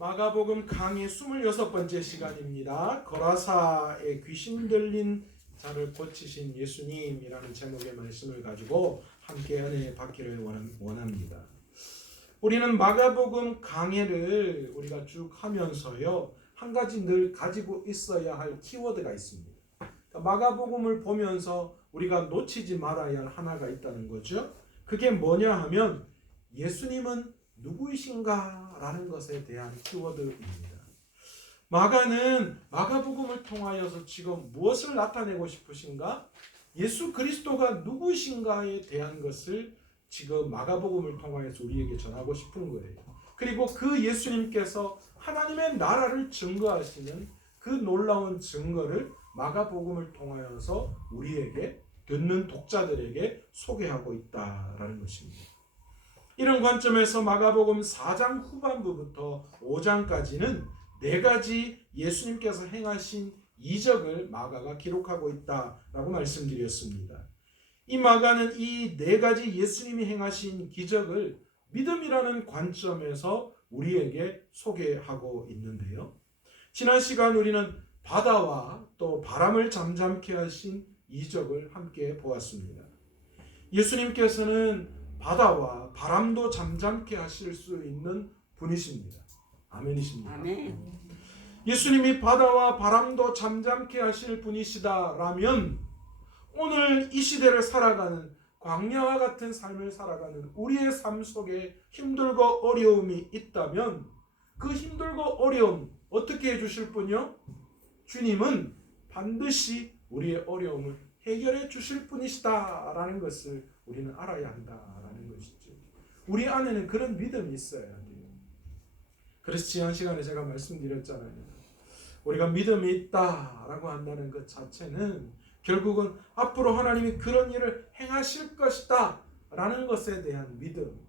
마가복음 강의 26번째 시간입니다. 거라사의 귀신 들린 자를 고치신 예수님이라는 제목의 말씀을 가지고 함께 은혜 받기를 원합니다. 우리는 마가복음 강해를 우리가 쭉 하면서요, 한 가지 늘 가지고 있어야 할 키워드가 있습니다. 마가복음을 보면서 우리가 놓치지 말아야 할 하나가 있다는 거죠. 그게 뭐냐 하면 예수님은 누구이신가? 라는 것에 대한 키워드입니다. 마가는 마가복음을 통하여서 지금 무엇을 나타내고 싶으신가? 예수 그리스도가 누구이신가에 대한 것을 지금 마가복음을 통하여서 우리에게 전하고 싶은 거예요. 그리고 그 예수님께서 하나님의 나라를 증거하시는 그 놀라운 증거를 마가복음을 통하여서 우리에게 듣는 독자들에게 소개하고 있다라는 것입니다. 이런 관점에서 마가복음 4장 후반부부터 5장까지는 네 가지 예수님께서 행하신 이적을 마가가 기록하고 있다라고 말씀드렸습니다. 이 마가는 이 네 가지 예수님이 행하신 기적을 믿음이라는 관점에서 우리에게 소개하고 있는데요. 지난 시간 우리는 바다와 또 바람을 잠잠케 하신 이적을 함께 보았습니다. 예수님께서는 바다와 바람도 잠잠케 하실 수 있는 분이십니다. 아멘이십니까? 아멘. 예수님이 바다와 바람도 잠잠케 하실 분이시다라면 오늘 이 시대를 살아가는 광야와 같은 삶을 살아가는 우리의 삶 속에 힘들고 어려움이 있다면 그 힘들고 어려움 어떻게 해주실 분이요? 주님은 반드시 우리의 어려움을 해결해 주실 분이시다라는 것을 우리는 알아야 한다라는 것이죠. 우리 안에는 그런 믿음이 있어야 돼요. 그래서 지난 시간에 제가 말씀드렸잖아요. 우리가 믿음이 있다라고 한다는 것 자체는 결국은 앞으로 하나님이 그런 일을 행하실 것이다 라는 것에 대한 믿음.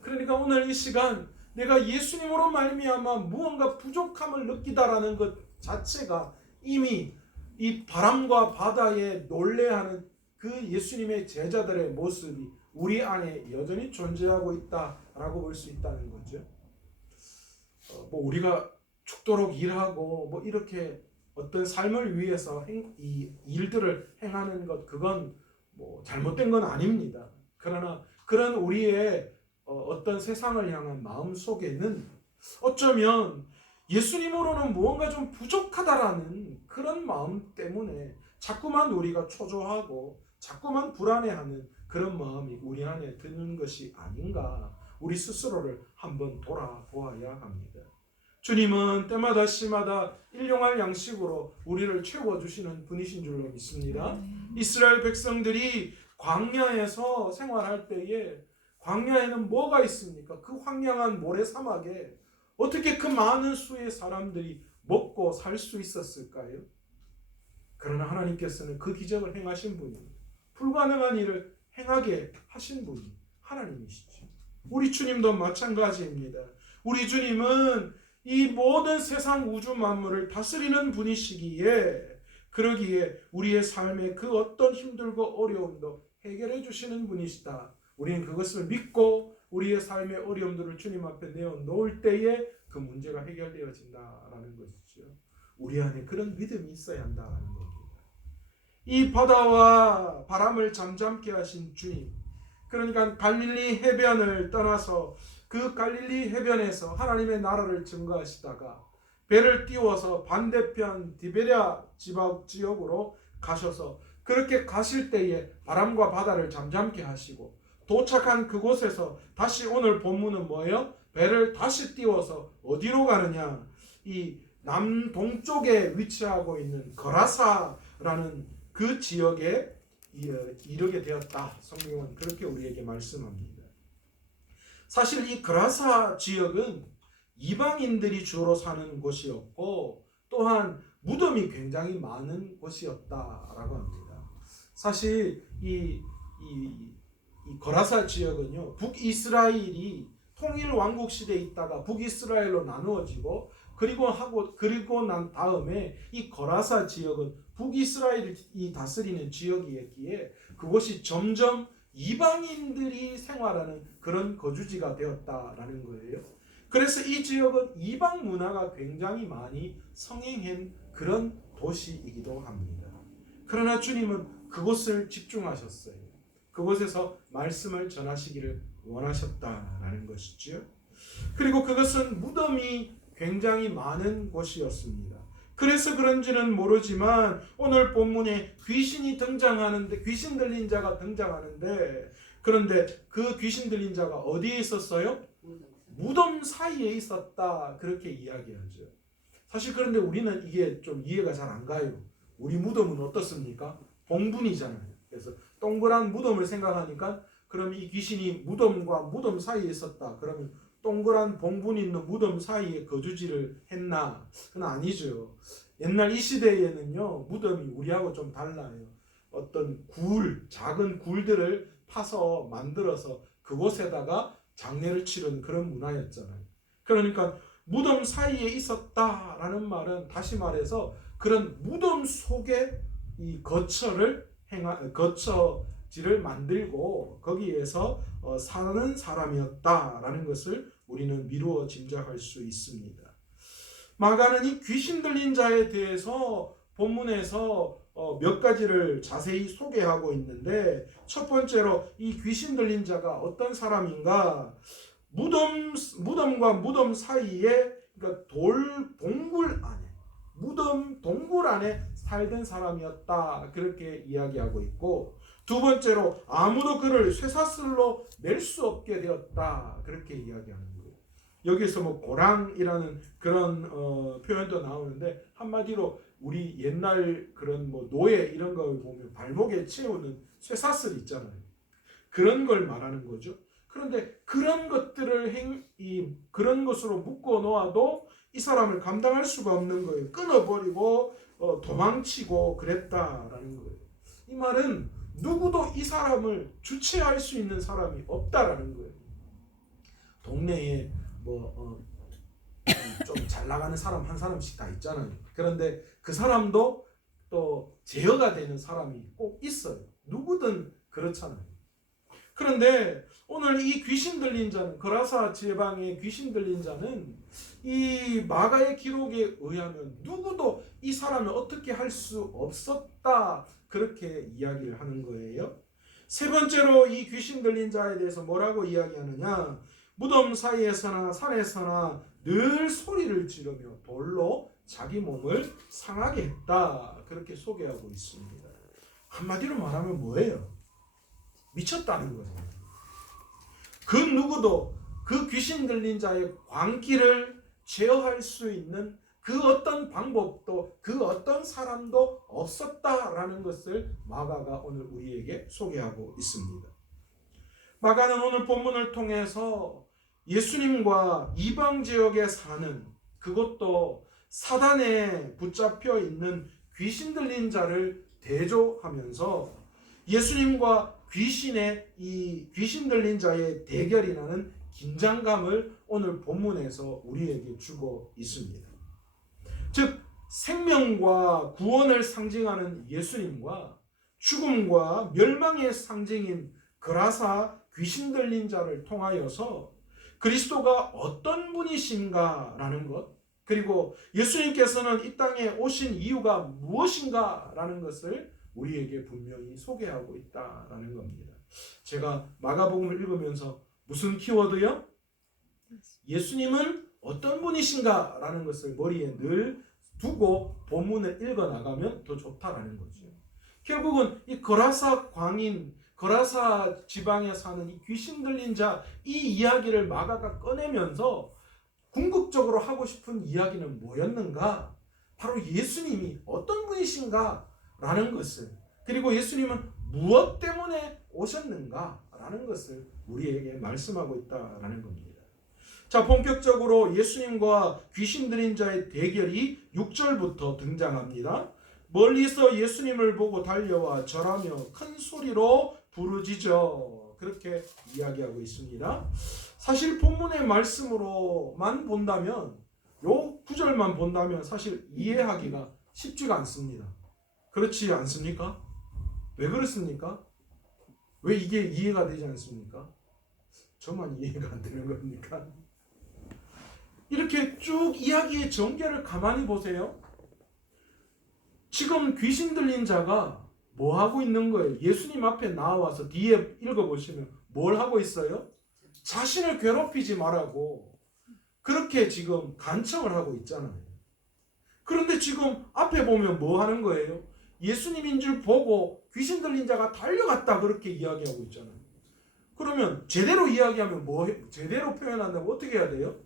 그러니까 오늘 이 시간 내가 예수님으로 말미암아 무언가 부족함을 느끼다라는 것 자체가 이미 이 바람과 바다에 놀래하는 그 예수님의 제자들의 모습이 우리 안에 여전히 존재하고 있다라고 볼 수 있다는 거죠. 우리가 죽도록 일하고 이렇게 어떤 삶을 위해서 이 일들을 행하는 것 그건 잘못된 건 아닙니다. 그러나 그런 우리의 어떤 세상을 향한 마음 속에는 어쩌면 예수님으로는 무언가 좀 부족하다라는 그런 마음 때문에 자꾸만 우리가 초조하고 자꾸만 불안해하는 그런 마음이 우리 안에 드는 것이 아닌가, 우리 스스로를 한번 돌아보아야 합니다. 주님은 때마다 시마다 일용할 양식으로 우리를 채워주시는 분이신 줄로 믿습니다. 이스라엘 백성들이 광야에서 생활할 때에 광야에는 뭐가 있습니까? 그 황량한 모래사막에 어떻게 그 많은 수의 사람들이 먹고 살 수 있었을까요? 그러나 하나님께서는 그 기적을 행하신 분입니다. 불가능한 일을 행하게 하신 분이 하나님이시죠. 우리 주님도 마찬가지입니다. 우리 주님은 이 모든 세상 우주 만물을 다스리는 분이시기에 그러기에 우리의 삶의 그 어떤 힘들고 어려움도 해결해 주시는 분이시다. 우리는 그것을 믿고 우리의 삶의 어려움들을 주님 앞에 내어놓을 때에 그 문제가 해결되어진다라는 것이죠. 우리 안에 그런 믿음이 있어야 한다는 겁니다. 이 바다와 바람을 잠잠케 하신 주님, 그러니까 갈릴리 해변을 떠나서 그 갈릴리 해변에서 하나님의 나라를 증거하시다가 배를 띄워서 반대편 디베랴 지역으로 가셔서 그렇게 가실 때에 바람과 바다를 잠잠케 하시고 도착한 그곳에서 다시 오늘 본문은 뭐예요? 배를 다시 띄워서 어디로 가느냐? 이 남동쪽에 위치하고 있는 거라사라는 그 지역에 이르게 되었다. 성경은 그렇게 우리에게 말씀합니다. 사실 이 거라사 지역은 이방인들이 주로 사는 곳이었고 또한 무덤이 굉장히 많은 곳이었다라고 합니다. 사실 이 거라사 지역은요, 북이스라엘이 통일 왕국 시대에 있다가 북이스라엘로 나누어지고 그리고 난 다음에 이 거라사 지역은 북이스라엘이 다스리는 지역이었기에 그곳이 점점 이방인들이 생활하는 그런 거주지가 되었다라는 거예요. 그래서 이 지역은 이방 문화가 굉장히 많이 성행한 그런 도시이기도 합니다. 그러나 주님은 그곳을 집중하셨어요. 그곳에서 말씀을 전하시기를 원하셨다라는 것이죠. 그리고 그것은 무덤이 굉장히 많은 곳이었습니다. 그래서 그런지는 모르지만 오늘 본문에 귀신이 등장하는데, 귀신 들린 자가 등장하는데, 그런데 그 귀신 들린 자가 어디에 있었어요? 무덤 사이에 있었다, 그렇게 이야기하죠. 사실 그런데 우리는 이게 좀 이해가 잘 안 가요. 우리 무덤은 어떻습니까? 봉분이잖아요. 그래서 동그란 무덤을 생각하니까 그럼 이 귀신이 무덤과 무덤 사이에 있었다, 그러면 동그란 봉분 있는 무덤 사이에 거주지를 했나? 그건 아니죠. 옛날 이 시대에는요, 무덤이 우리하고 좀 달라요. 어떤 작은 굴들을 파서 만들어서 그곳에다가 장례를 치른 그런 문화였잖아요. 그러니까 무덤 사이에 있었다라는 말은, 다시 말해서 그런 무덤 속에 이 거처지를 만들고 거기에서 사는 사람이었다라는 것을 우리는 미루어 짐작할 수 있습니다. 마가는 이 귀신 들린 자에 대해서 본문에서 몇 가지를 자세히 소개하고 있는데, 첫 번째로 이 귀신 들린 자가 어떤 사람인가? 무덤과 무덤 사이에, 그러니까 동굴 안에, 무덤 동굴 안에 살던 사람이었다, 그렇게 이야기하고 있고, 두 번째로 아무도 그를 쇠사슬로 낼 수 없게 되었다, 그렇게 이야기하는 거예요. 여기서 뭐 고랑이라는 그런 표현도 나오는데, 한마디로 우리 옛날 그런 뭐 노예 이런 걸 보면 발목에 채우는 쇠사슬 있잖아요. 그런 걸 말하는 거죠. 그런데 그런 것들을 그런 것으로 묶어 놓아도 이 사람을 감당할 수가 없는 거예요. 끊어버리고 도망치고 그랬다라는 거예요. 이 말은 누구도 이 사람을 주체할 수 있는 사람이 없다라는 거예요. 동네에 좀 잘 나가는 사람 한 사람씩 다 있잖아요. 그런데 그 사람도 또 제어가 되는 사람이 꼭 있어요. 누구든 그렇잖아요. 그런데 오늘 이 귀신 들린 자는, 거라사 지방의 귀신 들린 자는 이 마가의 기록에 의하면 누구도 이 사람을 어떻게 할 수 없었다, 그렇게 이야기를 하는 거예요. 세 번째로 이 귀신 들린 자에 대해서 뭐라고 이야기하느냐? 무덤 사이에서나 산에서나 늘 소리를 지르며 돌로 자기 몸을 상하게 했다, 그렇게 소개하고 있습니다. 한마디로 말하면 뭐예요? 미쳤다는 거죠. 그 누구도 그 귀신 들린 자의 광기를 제어할 수 있는 그 어떤 방법도, 그 어떤 사람도 없었다라는 것을 마가가 오늘 우리에게 소개하고 있습니다. 마가는 오늘 본문을 통해서 예수님과 이방 지역에 사는, 그것도 사단에 붙잡혀 있는 귀신 들린 자를 대조하면서 예수님과 이 귀신 들린 자의 대결이라는 긴장감을 오늘 본문에서 우리에게 주고 있습니다. 즉, 생명과 구원을 상징하는 예수님과 죽음과 멸망의 상징인 거라사 귀신 들린 자를 통하여서 그리스도가 어떤 분이신가라는 것, 그리고 예수님께서는 이 땅에 오신 이유가 무엇인가라는 것을 우리에게 분명히 소개하고 있다라는 겁니다. 제가 마가복음을 읽으면서 무슨 키워드요? 예수님은 어떤 분이신가라는 것을 머리에 늘 두고 본문을 읽어나가면 더 좋다라는 거죠. 결국은 이 거라사 지방에 사는 이 귀신 들린 자, 이 이야기를 마가가 꺼내면서 궁극적으로 하고 싶은 이야기는 뭐였는가? 바로 예수님이 어떤 분이신가? 라는 것을, 그리고 예수님은 무엇 때문에 오셨는가? 라는 것을 우리에게 말씀하고 있다라는 겁니다. 자, 본격적으로 예수님과 귀신 들린 자의 대결이 6절부터 등장합니다. 멀리서 예수님을 보고 달려와 절하며 큰 소리로 부르짖어, 그렇게 이야기하고 있습니다. 사실 본문의 말씀으로만 본다면, 요 구절만 본다면 사실 이해하기가 쉽지가 않습니다. 그렇지 않습니까? 왜 그렇습니까? 왜 이게 이해가 되지 않습니까? 저만 이해가 안 되는 겁니까? 이렇게 쭉 이야기의 전개를 가만히 보세요. 지금 귀신 들린 자가 뭐 하고 있는 거예요? 예수님 앞에 나와서 뒤에 읽어보시면 뭘 하고 있어요? 자신을 괴롭히지 말라고 그렇게 지금 간청을 하고 있잖아요. 그런데 지금 앞에 보면 뭐 하는 거예요? 예수님인 줄 보고 귀신 들린 자가 달려갔다 그렇게 이야기하고 있잖아요. 그러면 제대로 이야기하면 제대로 표현한다면 어떻게 해야 돼요?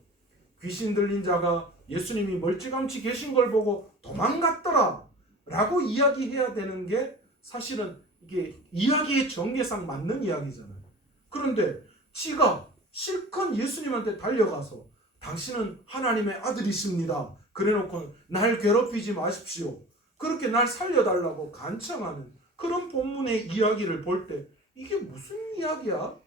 귀신 들린 자가 예수님이 멀찌감치 계신 걸 보고 도망갔더라 라고 이야기해야 되는 게 사실은 이게 이야기의 전개상 맞는 이야기잖아요. 그런데 지가 실컷 예수님한테 달려가서 당신은 하나님의 아들이십니다. 그래놓고 날 괴롭히지 마십시오. 그렇게 날 살려달라고 간청하는 그런 본문의 이야기를 볼 때 이게 무슨 이야기야?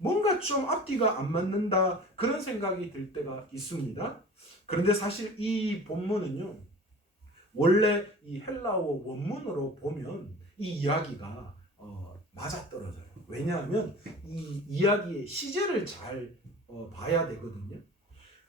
뭔가 좀 앞뒤가 안 맞는다 그런 생각이 들 때가 있습니다. 그런데 사실 이 본문은요, 원래 이 헬라어 원문으로 보면 이 이야기가 맞아떨어져요. 왜냐하면 이 이야기의 시제를 잘 봐야 되거든요.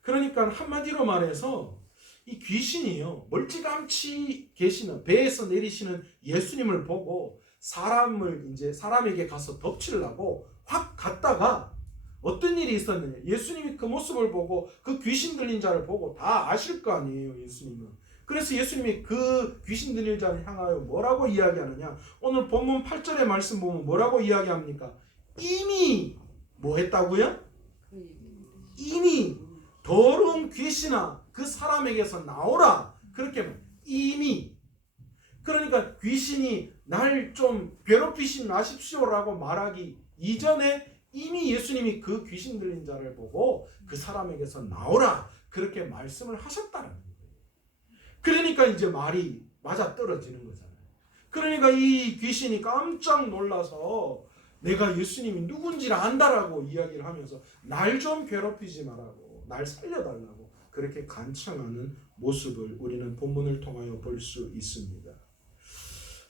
그러니까 한마디로 말해서 이 귀신이요, 멀찌감치 계시는 배에서 내리시는 예수님을 보고 사람에게 가서 덮치려고 확 갔다가 어떤 일이 있었느냐? 예수님이 그 모습을 보고 그 귀신 들린 자를 보고 다 아실 거 아니에요, 예수님은. 그래서 예수님이 그 귀신 들린 자를 향하여 뭐라고 이야기하느냐? 오늘 본문 8절의 말씀 보면 뭐라고 이야기합니까? 이미 뭐 했다고요? 이미 더러운 귀신아 그 사람에게서 나오라. 그렇게 이미. 그러니까 귀신이 날 좀 괴롭히지 마십시오라고 말하기 이전에 이미 예수님이 그 귀신 들린 자를 보고 그 사람에게서 나오라 그렇게 말씀을 하셨다는 거예요. 그러니까 이제 말이 맞아떨어지는 거잖아요. 그러니까 이 귀신이 깜짝 놀라서 내가 예수님이 누군지를 안다라고 이야기를 하면서 날 좀 괴롭히지 말라고 날 살려달라고 그렇게 간청하는 모습을 우리는 본문을 통하여 볼 수 있습니다.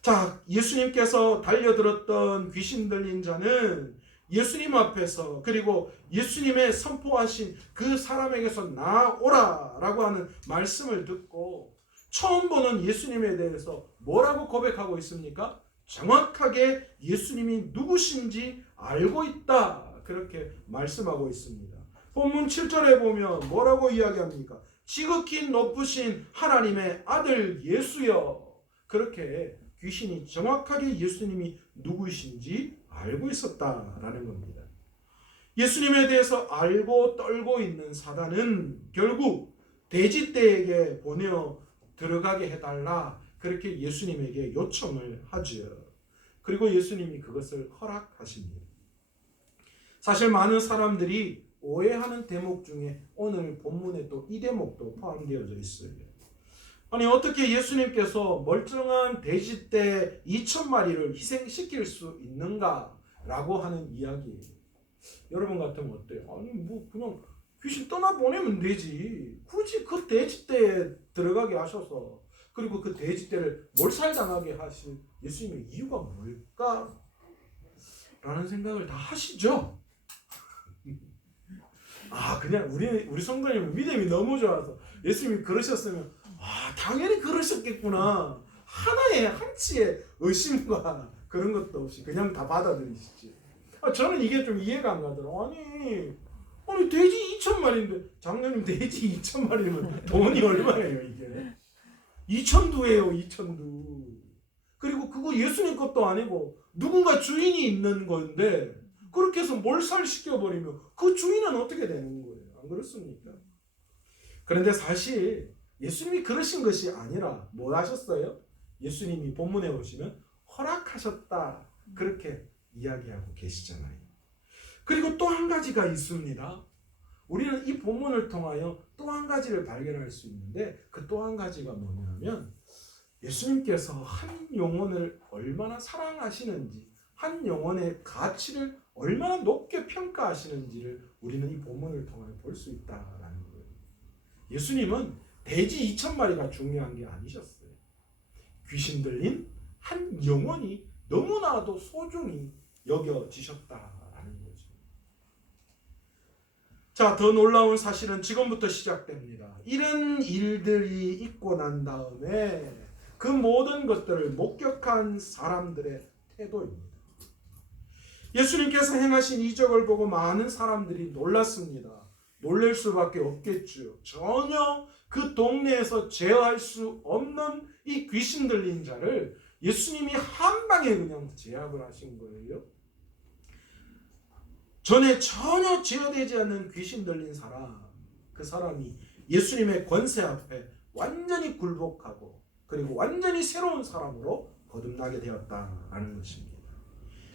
자, 예수님께서 달려들었던 귀신 들린 자는 예수님 앞에서 그리고 예수님의 선포하신 그 사람에게서 나오라라고 하는 말씀을 듣고 처음 보는 예수님에 대해서 뭐라고 고백하고 있습니까? 정확하게 예수님이 누구신지 알고 있다 그렇게 말씀하고 있습니다. 본문 7절에 보면 뭐라고 이야기합니까? 지극히 높으신 하나님의 아들 예수여. 그렇게 귀신이 정확하게 예수님이 누구이신지 알고 있었다라는 겁니다. 예수님에 대해서 알고 떨고 있는 사단은 결국 돼지떼에게 보내어 들어가게 해달라 그렇게 예수님에게 요청을 하죠. 그리고 예수님이 그것을 허락하십니다. 사실 많은 사람들이 오해하는 대목 중에 오늘 본문에 또 이 대목도 포함되어져 있어요. 아니 어떻게 예수님께서 멀쩡한 돼지떼 2,000마리를 희생시킬 수 있는가라고 하는 이야기예요. 여러분 같으면 어때요? 아니 뭐 그냥 귀신 떠나보내면 되지. 굳이 그 돼지떼에 들어가게 하셔서 그리고 그 돼지떼를 몰살당하게 하신 예수님의 이유가 뭘까? 라는 생각을 다 하시죠. 그냥 우리 성도님은 믿음이 너무 좋아서 예수님이 그러셨으면 당연히 그러셨겠구나. 하나의 한치의 의심과 그런 것도 없이 그냥 다 받아들이시지. 저는 이게 좀 이해가 안 가더라고요. 아니 돼지 2,000마리인데 장로님 돼지 2,000마리면 돈이 얼마예요 이게? 2,000두예요 2,000두. 그리고 그거 예수님 것도 아니고 누군가 주인이 있는 건데 그렇게 해서 몰살시켜버리면 그 주인은 어떻게 되는 거예요? 안 그렇습니까? 그런데 사실 예수님이 그러신 것이 아니라 뭐 하셨어요? 예수님이 본문에 보시면 허락하셨다 그렇게 이야기하고 계시잖아요. 그리고 또 한 가지가 있습니다. 우리는 이 본문을 통하여 또 한 가지를 발견할 수 있는데 그 또 한 가지가 뭐냐면 예수님께서 한 영혼을 얼마나 사랑하시는지 한 영혼의 가치를 얼마나 높게 평가하시는지를 우리는 이 본문을 통하여 볼 수 있다라는 거예요. 예수님은 돼지 2,000마리가 중요한 게 아니셨어요. 귀신 들린 한 영혼이 너무나도 소중히 여겨지셨다라는 거죠. 자, 더 놀라운 사실은 지금부터 시작됩니다. 이런 일들이 있고 난 다음에 그 모든 것들을 목격한 사람들의 태도입니다. 예수님께서 행하신 이적을 보고 많은 사람들이 놀랐습니다. 놀랄 수밖에 없겠죠. 전혀 그 동네에서 제어할 수 없는 이 귀신 들린 자를 예수님이 한 방에 그냥 제압을 하신 거예요. 전에 전혀 제어되지 않는 귀신 들린 사람, 그 사람이 예수님의 권세 앞에 완전히 굴복하고 그리고 완전히 새로운 사람으로 거듭나게 되었다라는 것입니다.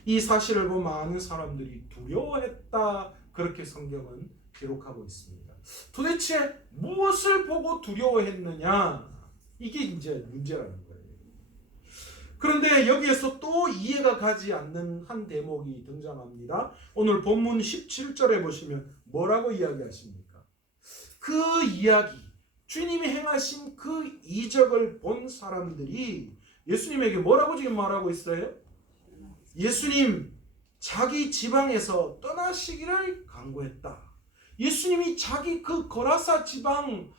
이 사실을 본 많은 사람들이 두려워했다, 그렇게 성경은 기록하고 있습니다. 도대체 무엇을 보고 두려워했느냐, 이게 이제 문제라는 거예요. 그런데 여기에서 또 이해가 가지 않는 한 대목이 등장합니다. 오늘 본문 17절에 보시면 뭐라고 이야기하십니까? 그 이야기, 주님이 행하신 그 이적을 본 사람들이 예수님에게 뭐라고 지금 말하고 있어요? 예수님 자기 지방에서 떠나시기를 간구했다. 예수님이 자기 그 거라사 지방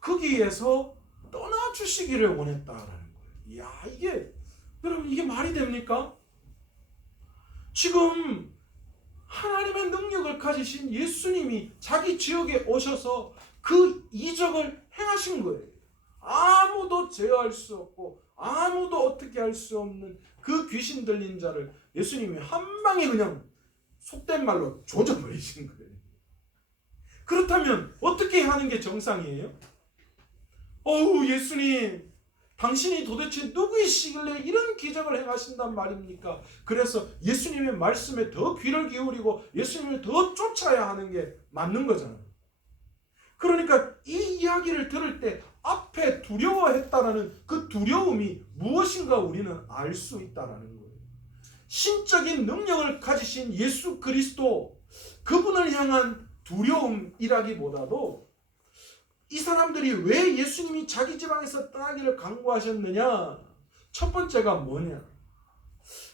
거기에서 떠나주시기를 원했다라는 거예요. 이야, 여러분, 이게 말이 됩니까? 지금 하나님의 능력을 가지신 예수님이 자기 지역에 오셔서 그 이적을 행하신 거예요. 아무도 제어할 수 없고 아무도 어떻게 할 수 없는 그 귀신 들린 자를 예수님이 한 방에 그냥 속된 말로 조져버리신 거예요. 그렇다면 어떻게 하는 게 정상이에요? 예수님, 당신이 도대체 누구이시길래 이런 기적을 행하신단 말입니까? 그래서 예수님의 말씀에 더 귀를 기울이고 예수님을 더 쫓아야 하는 게 맞는 거잖아요. 그러니까 이 이야기를 들을 때 앞에 두려워했다라는 그 두려움이 무엇인가 우리는 알 수 있다라는 거예요. 신적인 능력을 가지신 예수 그리스도, 그분을 향한 두려움이라기보다도 이 사람들이 왜 예수님이 자기 지방에서 떠나기를 간구하셨느냐? 첫 번째가 뭐냐?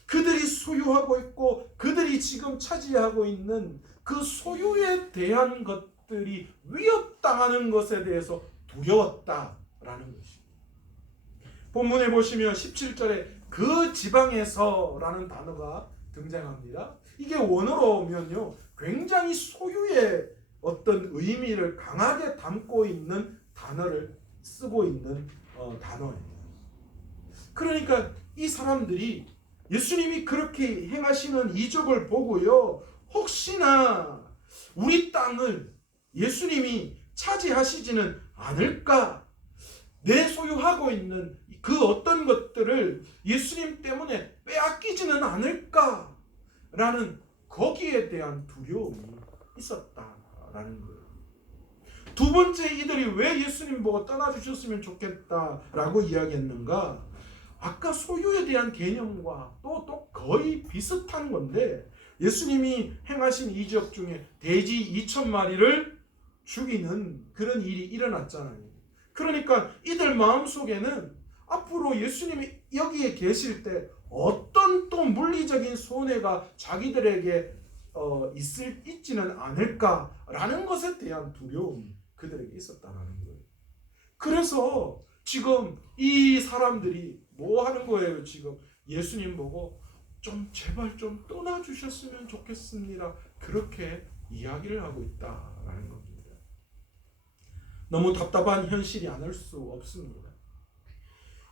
그들이 소유하고 있고 그들이 지금 차지하고 있는 그 소유에 대한 것들이 위협당하는 것에 대해서 두려웠다라는 것입니다. 본문에 보시면 17절에 그 지방에서라는 단어가 등장합니다. 이게 원어로 보면요, 굉장히 소유의 어떤 의미를 강하게 담고 있는 단어를 쓰고 있는 단어예요. 그러니까 이 사람들이 예수님이 그렇게 행하시는 이적을 보고요, 혹시나 우리 땅을 예수님이 차지하시지는 않을까, 내 소유하고 있는 그 어떤 것들을 예수님 때문에 빼앗기지는 않을까라는 거기에 대한 두려움이 있었다라는 거예요. 두 번째, 이들이 왜 예수님 보고 떠나주셨으면 좋겠다라고 이야기했는가? 아까 소유에 대한 개념과 또 거의 비슷한 건데, 예수님이 행하신 이적 중에 돼지 2,000마리를 죽이는 그런 일이 일어났잖아요. 그러니까 이들 마음속에는 앞으로 예수님이 여기에 계실 때 어떤 또 물리적인 손해가 자기들에게 있지는 않을까라는 것에 대한 두려움이 그들에게 있었다는 거예요. 그래서 지금 이 사람들이 뭐 하는 거예요? 지금 예수님 보고 좀 제발 좀 떠나주셨으면 좋겠습니다, 그렇게 이야기를 하고 있다라는 겁니다. 너무 답답한 현실이 않을 수 없습니다.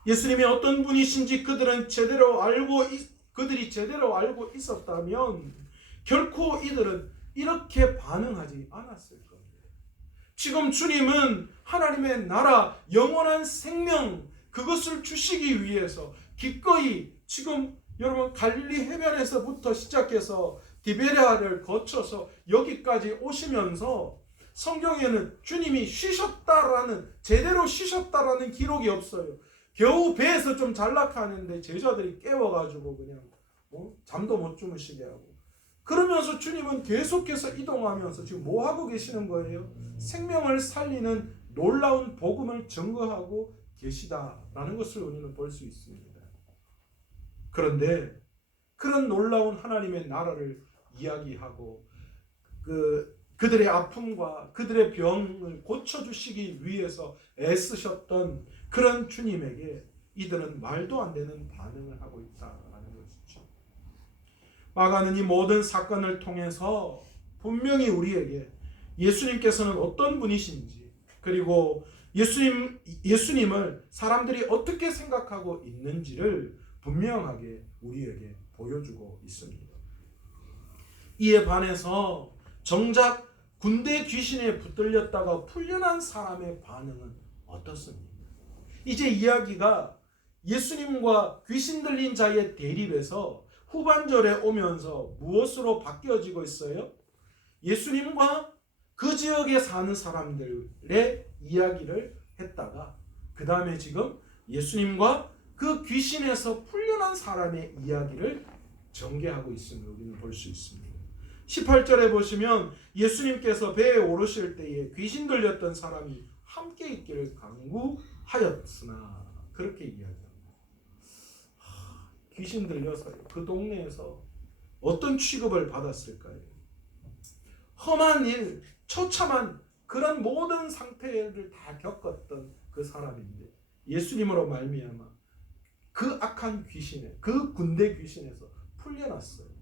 예수님이 어떤 분이신지 그들이 제대로 알고 있었다면 결코 이들은 이렇게 반응하지 않았을 겁니다. 지금 주님은 하나님의 나라, 영원한 생명, 그것을 주시기 위해서 기꺼이 지금 여러분 갈릴리 해변에서부터 시작해서 디베랴를 거쳐서 여기까지 오시면서 성경에는 주님이 제대로 쉬셨다라는 기록이 없어요. 겨우 배에서 좀 잘락하는데 제자들이 깨워가지고 그냥 잠도 못 주무시게 하고, 그러면서 주님은 계속해서 이동하면서 지금 뭐 하고 계시는 거예요? 생명을 살리는 놀라운 복음을 증거하고 계시다라는 것을 우리는 볼 수 있습니다. 그런데 그런 놀라운 하나님의 나라를 이야기하고 그 그들의 아픔과 그들의 병을 고쳐주시기 위해서 애쓰셨던 그런 주님에게 이들은 말도 안 되는 반응을 하고 있다라는 것이죠. 마가는 이 모든 사건을 통해서 분명히 우리에게 예수님께서는 어떤 분이신지, 그리고 예수님을 사람들이 어떻게 생각하고 있는지를 분명하게 우리에게 보여주고 있습니다. 이에 반해서 정작 군대 귀신에 붙들렸다가 풀려난 사람의 반응은 어떻습니까? 이제 이야기가 예수님과 귀신 들린 자의 대립에서 후반절에 오면서 무엇으로 바뀌어지고 있어요? 예수님과 그 지역에 사는 사람들의 이야기를 했다가 그 다음에 지금 예수님과 그 귀신에서 풀려난 사람의 이야기를 전개하고 있음을 우리는 볼 수 있습니다. 18절에 보시면 예수님께서 배에 오르실 때에 귀신 들렸던 사람이 함께 있기를 강구하였으나, 그렇게 이야기합니다. 귀신 들려서요, 그 동네에서 어떤 취급을 받았을까요? 험한 일, 처참한 그런 모든 상태를 다 겪었던 그 사람인데 예수님으로 말미암아 그 악한 귀신에, 그 군대 귀신에서 풀려났어요.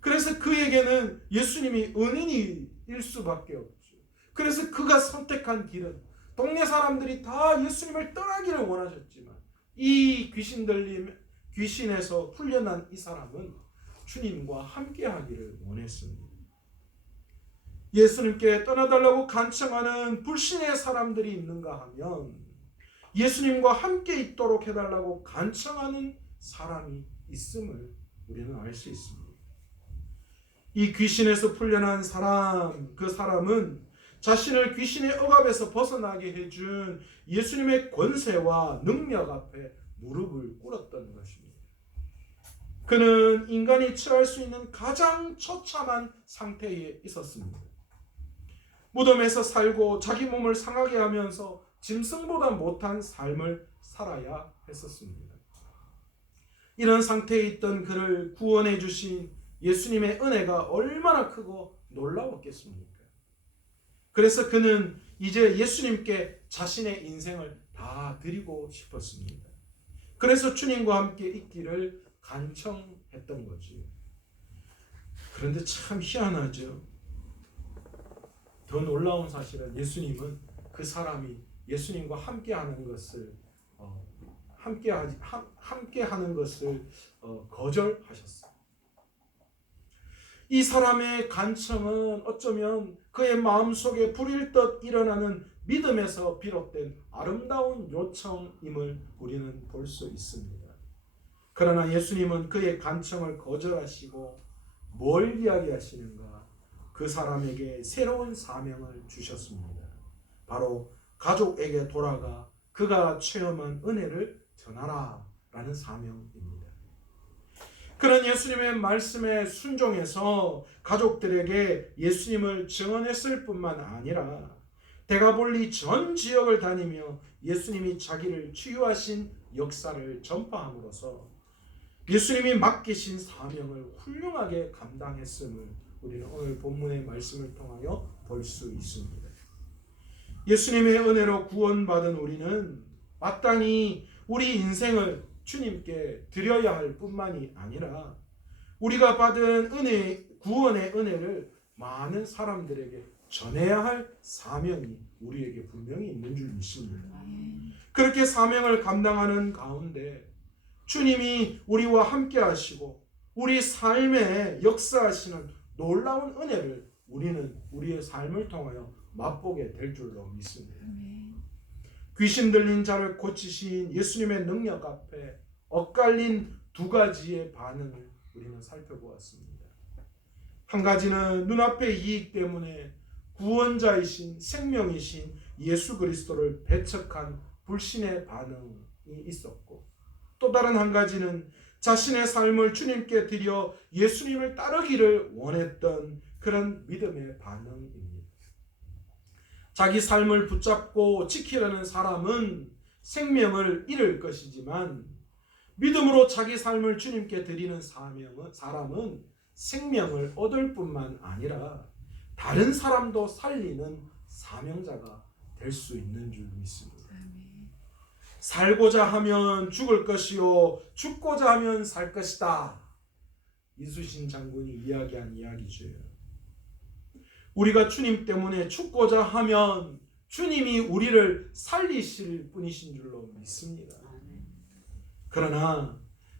그래서 그에게는 예수님이 은인일 수밖에 없죠. 그래서 그가 선택한 길은, 동네 사람들이 다 예수님을 떠나기를 원하셨지만 이 귀신에서 풀려난 이 사람은 주님과 함께하기를 원했습니다. 예수님께 떠나달라고 간청하는 불신의 사람들이 있는가 하면 예수님과 함께 있도록 해달라고 간청하는 사람이 있음을 우리는 알 수 있습니다. 이 귀신에서 풀려난 사람, 그 사람은 자신을 귀신의 억압에서 벗어나게 해준 예수님의 권세와 능력 앞에 무릎을 꿇었던 것입니다. 그는 인간이 처할 수 있는 가장 처참한 상태에 있었습니다. 무덤에서 살고 자기 몸을 상하게 하면서 짐승보다 못한 삶을 살아야 했었습니다. 이런 상태에 있던 그를 구원해 주신 예수님의 은혜가 얼마나 크고 놀라웠겠습니까? 그래서 그는 이제 예수님께 자신의 인생을 다 드리고 싶었습니다. 그래서 주님과 함께 있기를 간청했던 거지. 그런데 참 희한하죠. 더 놀라운 사실은 예수님은 그 사람이 예수님과 함께하는 것을 함께하는 것을 거절하셨어요. 이 사람의 간청은 어쩌면 그의 마음속에 불일 듯 일어나는 믿음에서 비롯된 아름다운 요청임을 우리는 볼 수 있습니다. 그러나 예수님은 그의 간청을 거절하시고 뭘 이야기하시는가? 그 사람에게 새로운 사명을 주셨습니다. 바로 가족에게 돌아가 그가 체험한 은혜를 전하라 라는 사명입니다. 그런 예수님의 말씀에 순종해서 가족들에게 예수님을 증언했을 뿐만 아니라 데가볼리 전 지역을 다니며 예수님이 자기를 치유하신 역사를 전파함으로써 예수님이 맡기신 사명을 훌륭하게 감당했음을 우리는 오늘 본문의 말씀을 통하여 볼 수 있습니다. 예수님의 은혜로 구원받은 우리는 마땅히 우리 인생을 주님께 드려야 할 뿐만이 아니라 우리가 받은 구원의 은혜를 많은 사람들에게 전해야 할 사명이 우리에게 분명히 있는 줄 믿습니다. 그렇게 사명을 감당하는 가운데 주님이 우리와 함께 하시고 우리 삶에 역사하시는 놀라운 은혜를 우리는 우리의 삶을 통하여 맛보게 될 줄로 믿습니다. 귀신 들린 자를 고치신 예수님의 능력 앞에 엇갈린 두 가지의 반응을 우리는 살펴보았습니다. 한 가지는 눈앞의 이익 때문에 구원자이신 생명이신 예수 그리스도를 배척한 불신의 반응이 있었고, 또 다른 한 가지는 자신의 삶을 주님께 드려 예수님을 따르기를 원했던 그런 믿음의 반응입니다. 자기 삶을 붙잡고 지키려는 사람은 생명을 잃을 것이지만 믿음으로 자기 삶을 주님께 드리는 사람은 생명을 얻을 뿐만 아니라 다른 사람도 살리는 사명자가 될 수 있는 줄 믿습니다. 살고자 하면 죽을 것이요 죽고자 하면 살 것이다. 이수신 장군이 이야기한 이야기죠. 우리가 주님 때문에 죽고자 하면 주님이 우리를 살리실 분이신 줄로 믿습니다. 그러나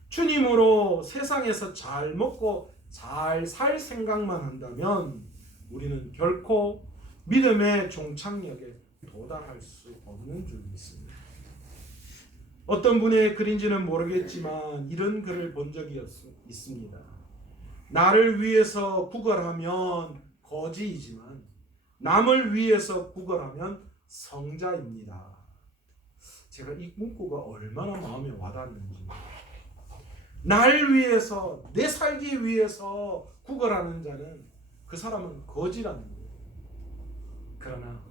주님으로 세상에서 잘 먹고 잘 살 생각만 한다면 우리는 결코 믿음의 종착역에 도달할 수 없는 줄 믿습니다. 어떤 분의 글인지는 모르겠지만 이런 글을 본 적이 있습니다. 나를 위해서 구걸하면 거지이지만 남을 위해서 구걸하면 성자입니다. 제가 이 문구가 얼마나 마음에 와닿는지. 날 위해서, 내 살기 위해서 구걸하는 자는 그 사람은 거지라는 거예요. 그러나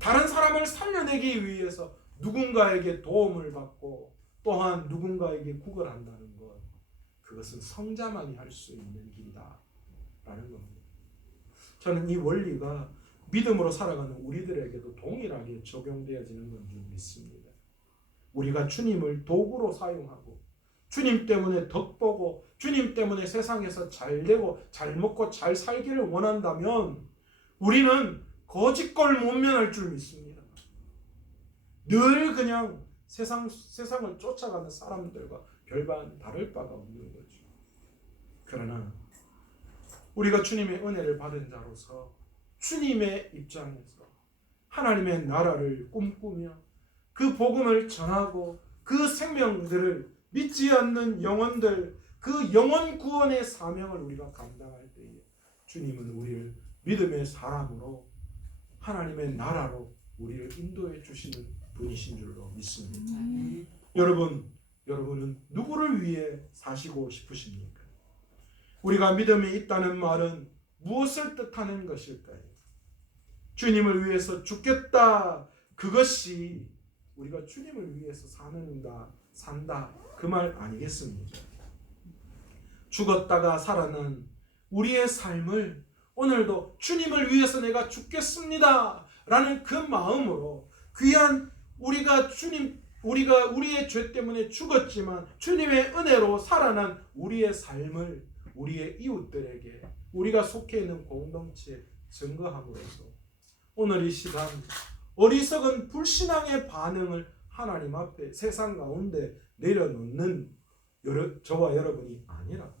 다른 사람을 살려내기 위해서 누군가에게 도움을 받고 또한 누군가에게 구걸한다는 것, 그것은 성자만이 할 수 있는 길이다 라는 겁니다. 저는 이 원리가 믿음으로 살아가는 우리들에게도 동일하게 적용되어지는 건 줄 믿습니다. 우리가 주님을 도구로 사용하고 주님 때문에 덕보고 주님 때문에 세상에서 잘되고 잘 먹고 잘 살기를 원한다면 우리는 거짓걸 못 면할 줄 믿습니다. 늘 그냥 세상을 쫓아가는 사람들과 별반 다를 바가 없는 거죠. 그러나 우리가 주님의 은혜를 받은 자로서 주님의 입장에서 하나님의 나라를 꿈꾸며 그 복음을 전하고 그 생명들을 믿지 않는 영혼들, 그 영혼 구원의 사명을 우리가 감당할 때에 주님은 우리를 믿음의 사람으로 하나님의 나라로 우리를 인도해 주시는 분이신 줄로 믿습니다. 여러분은 누구를 위해 사시고 싶으십니까? 우리가 믿음이 있다는 말은 무엇을 뜻하는 것일까요? 주님을 위해서 죽겠다, 그것이 우리가 주님을 위해서 산다 그 말 아니겠습니까? 죽었다가 살아난 우리의 삶을 오늘도 주님을 위해서 내가 죽겠습니다 라는 그 마음으로 귀한 우리가 우리의 죄 때문에 죽었지만 주님의 은혜로 살아난 우리의 삶을 우리의 이웃들에게 우리가 속해 있는 공동체에 증거함으로써 오늘 이 시간 어리석은 불신앙의 반응을 하나님 앞에 세상 가운데 내려놓는 저와 여러분이 아니라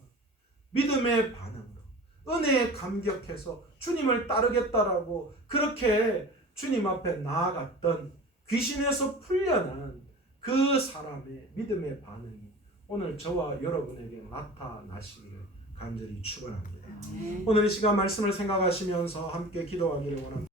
믿음의 반응으로 은혜에 감격해서 주님을 따르겠다라고 그렇게 주님 앞에 나아갔던 귀신에서 풀려난 그 사람의 믿음의 반응이 오늘 저와 여러분에게 나타나시기를 간절히 축원합니다. 오늘 이 시간 말씀을 생각하시면서 함께 기도하기를 원합니다.